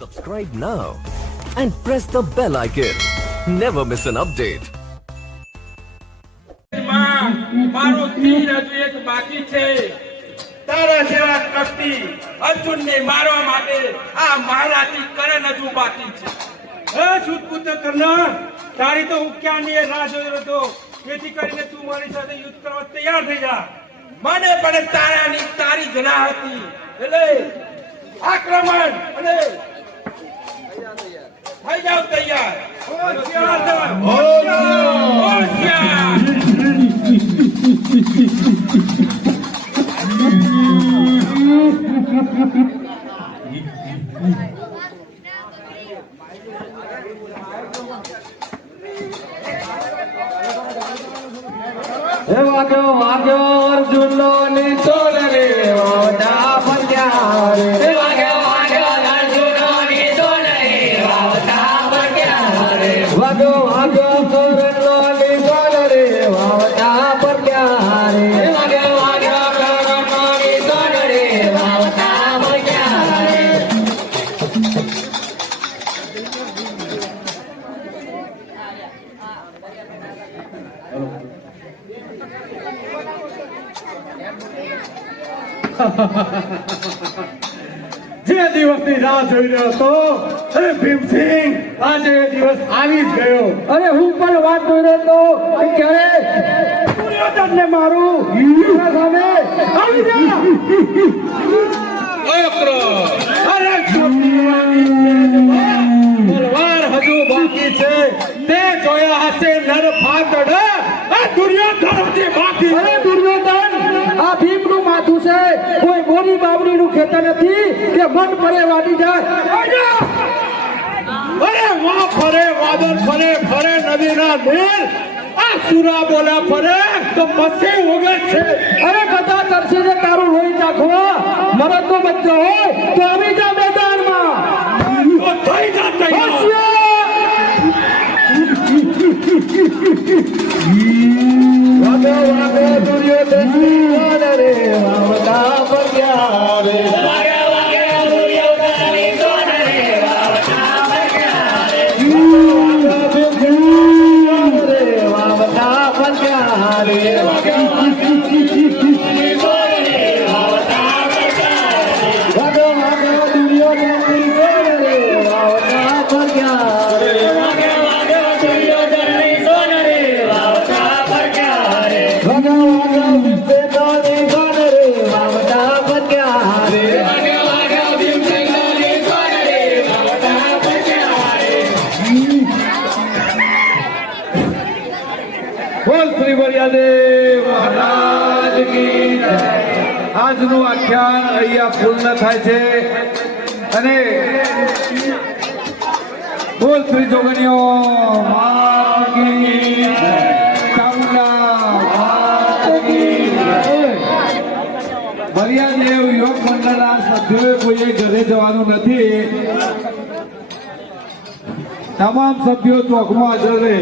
Subscribe now and press the bell icon. Never miss an update. મારો તીર હજુ એક બાકી છે. તારા જેવા કપટી અર્જુનને મારવા માટે આ મહારાજી કરણ હજુ બાકી છે. એ સુતપુત્ર કર્ણ તારી તો હું ક્યાંની રાહ જોઈ હતો જેથી કરીને તું મારી સાથે યુદ્ધ કરવા તૈયાર થઈ જા. મને પણ તારાની તારી જના હતી. એટલે આક્રમણ અને થઈ જાવ તૈયાર હોશિયાર થા. જે દિવસની રાહ જોઈ રહ્યો હતો અરે ભીમસિંહ આજે દિવસ આવી જ ગયો. અરે હું પણ વાત જોઈ રહ્યો હતો કે ક્યારે? દુર્યોધનને મારું સામે આવી? જા અરે તલવાર હજુ બાકી છે. તે જોયા હશે નર ફાટડ. આ દુર્યોધન હજી બાકી. અરે બાવડીનું ખેતર નથી કે મન ફરે વાટી જાય. અરે વાહ ફરે, વાદળ ફરે ફરે, નદીના નીર. આ સુરા બોલા ફરે, તો પછી ઉગે છે. અરે કરશે ને તારું લોહી નાખવા. મરદનો બચ્ચો હોય, તો આવી જા. આજનું આખ્યાન અહીંયા પૂર્ણ થાય છે. અને બોલ શ્રી જોગણીઓ. વરિયાદેવ યોગ મંડળના સભ્યોએ કોઈએ ઘરે જવાનું નથી. તમામ સભ્યો ચોકમાં હાજર રહે.